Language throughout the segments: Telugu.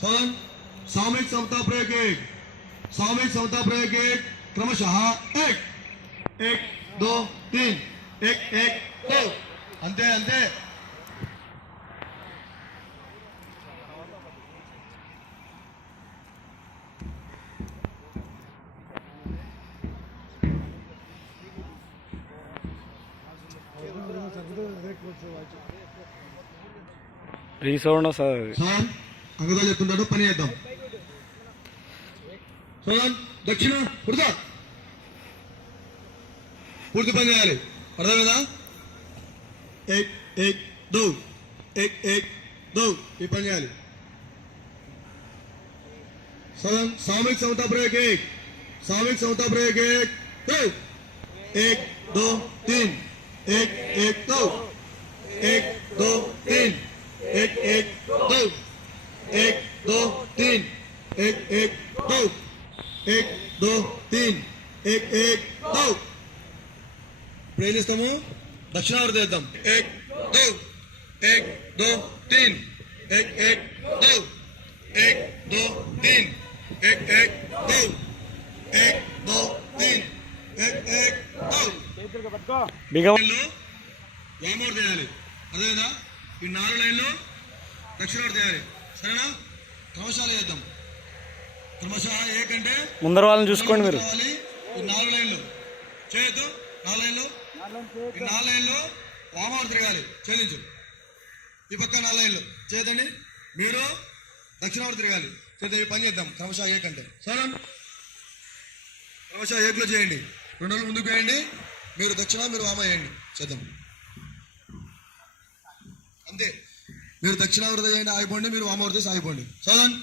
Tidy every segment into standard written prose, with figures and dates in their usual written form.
साधन सामूहिक समता प्रयोग एक, सामूहिक समता प्रयोग एक, क्रमशः एक एक दो तीन, एक एक दो, अंते अंते రీసౌండ్ సార్ అంగదా చెప్తుంటాడు పని చేద్దాం. సోదన్ దక్షిణ పుడతా పూర్తి పని చేయాలి. అర్థమైందా? ఏక్ ఏక్ దో, ఏక్ ఏక్ దో, ఈ పని చేయాలి. సోదన్ సామూహిక సమతా ప్రयोग एक, सामूहिक समता प्रयोग एक, दो, एक दो तीन, एक एक दो, एक दो तीन, एक एक दो, एक दो तीन, एक एक दो, एक दो तीन, एक एक दो. ఇప్పుడు ఏం చేస్తాము? దక్షిణావర్తి చేద్దాం. एक दो, एक दो तीन, एक एक दो, एक दो तीन, एक एक दो, एक दो तीन, एक एक दो. వామోర్ చేయాలి. అదేవిధంగా ఈ 4 లైన్లు దక్షిణావర్తి చేయాలి. సరేనా? క్రమశాల చేద్దాం. క్రమశः ఏకంటే ముందర వాళ్ళని చూసుకోండి మీరు. ఈ 4 లైన్లు చేయొద్దు. 4 లైన్లు, ఈ 4 లైన్లు వామోర్ తిరగాలి. చెల్లించు. ఈ పక్క 4 లైన్లు చేతండి. మీరు దక్షిణావర్తి తిరగాలి. చేద్దాం. ఈ పని చేద్దాం. క్రమశः ఏకంటే సరే క్రమశः ఏకులో చేయండి. 2 రోజులు ముందుకు వేయండి. మీరు దక్షిణ, మీరు వామ వేయండి. చేద్దాం. అంతే. మీరు దక్షిణావృత చేయండి, ఆగిపోండి. మీరు వామావృత ఆగిపోండి. సోదన్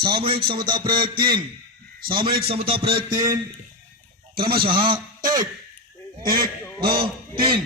सामूहिक समता प्रयोग 3, सामूहिक समता प्रयोग 3, क्रमशः एक एक दो तीन.